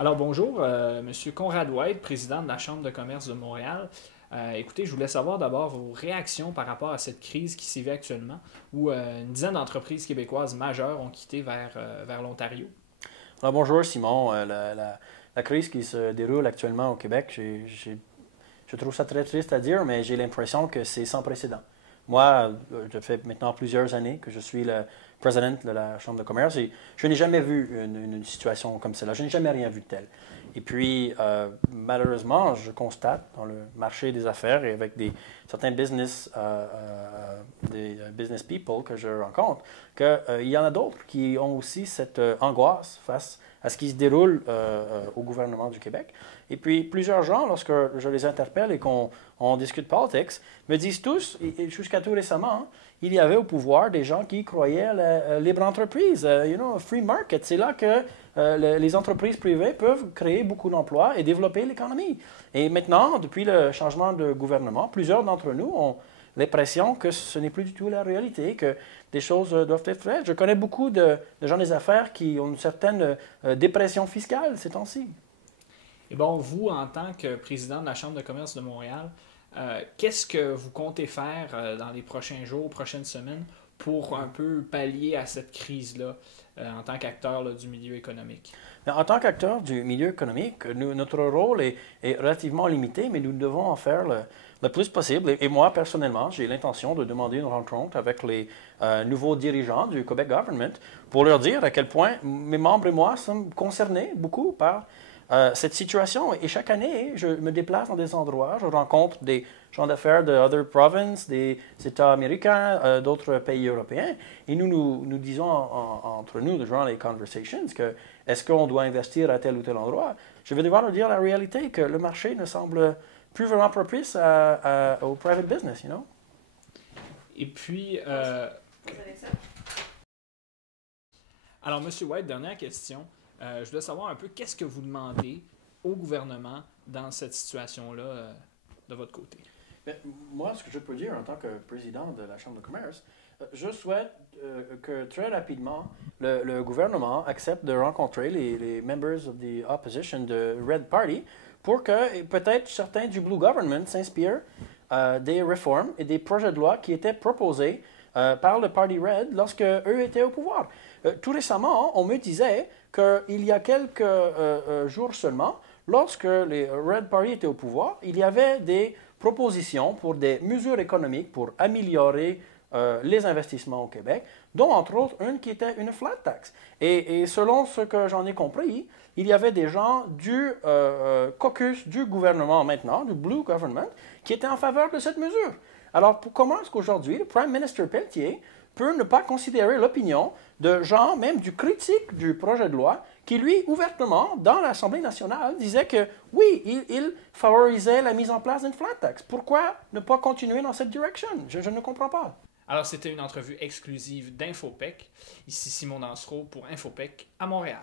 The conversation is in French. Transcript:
Alors bonjour, Monsieur Conrad White, président de la Chambre de commerce de Montréal. Écoutez, je voulais savoir d'abord vos réactions par rapport à cette crise qui sévit actuellement, où une dizaine d'entreprises québécoises majeures ont quitté vers l'Ontario. Alors bonjour Simon. La crise qui se déroule actuellement au Québec, je trouve ça très triste à dire, mais j'ai l'impression que c'est sans précédent. Moi, ça fait maintenant plusieurs années que je suis le président de la Chambre de commerce et je n'ai jamais vu une situation comme celle-là. Je n'ai jamais rien vu de tel. Et puis, malheureusement, je constate dans le marché des affaires et avec certains des business people que je rencontre, qu'il y en a d'autres qui ont aussi cette angoisse face à ce qui se déroule au gouvernement du Québec. Et puis, plusieurs gens, lorsque je les interpelle et qu'on discute politics, me disent tous, et jusqu'à tout récemment, hein, il y avait au pouvoir des gens qui croyaient à la libre entreprise, free market. C'est là que les entreprises privées peuvent créer beaucoup d'emplois et développer l'économie. Et maintenant, depuis le changement de gouvernement, plusieurs d'entre nous ont l'impression que ce n'est plus du tout la réalité, que des choses doivent être faites. Je connais beaucoup de gens des affaires qui ont une certaine dépression fiscale ces temps-ci. Et bon, vous, en tant que président de la Chambre de commerce de Montréal, qu'est-ce que vous comptez faire dans les prochains jours, prochaines semaines, pour un peu pallier à cette crise-là en tant qu'acteur du milieu économique? En tant qu'acteur du milieu économique, notre rôle est relativement limité, mais nous devons en faire le plus possible. Et moi, personnellement, j'ai l'intention de demander une rencontre avec les nouveaux dirigeants du Québec Government pour leur dire à quel point mes membres et moi sommes concernés beaucoup par cette situation. Et chaque année, je me déplace dans des endroits, je rencontre des gens d'affaires de other provinces, des États américains, d'autres pays européens, et nous disons entre nous, durant les conversations, que est-ce qu'on doit investir à tel ou tel endroit. Je vais devoir leur dire la réalité, que le marché ne semble plus vraiment propice au private business, you know? Et puis, alors, Monsieur White, dernière question. Je voulais savoir un peu qu'est-ce que vous demandez au gouvernement dans cette situation-là de votre côté. Mais moi, ce que je peux dire en tant que président de la Chambre de commerce, je souhaite que très rapidement, le gouvernement accepte de rencontrer les members of the opposition de Red Party pour que peut-être certains du Blue Government s'inspirent des réformes et des projets de loi qui étaient proposés par le Party Red lorsque eux étaient au pouvoir. Tout récemment, on me disait qu'il y a quelques jours seulement, lorsque les Red Party étaient au pouvoir, il y avait des propositions pour des mesures économiques pour améliorer les investissements au Québec, dont entre autres une qui était une flat tax. Et selon ce que j'en ai compris, il y avait des gens du caucus du gouvernement maintenant, du Blue Government, qui étaient en faveur de cette mesure. Alors, comment est-ce qu'aujourd'hui, le Prime Minister Pelletier peut ne pas considérer l'opinion de gens, même du critique du projet de loi, qui, lui, ouvertement, dans l'Assemblée nationale, disait que, oui, il favorisait la mise en place d'une flat tax. Pourquoi ne pas continuer dans cette direction? Je ne comprends pas. Alors, c'était une entrevue exclusive d'InfoPec. Ici Simon Dansereau pour InfoPec à Montréal.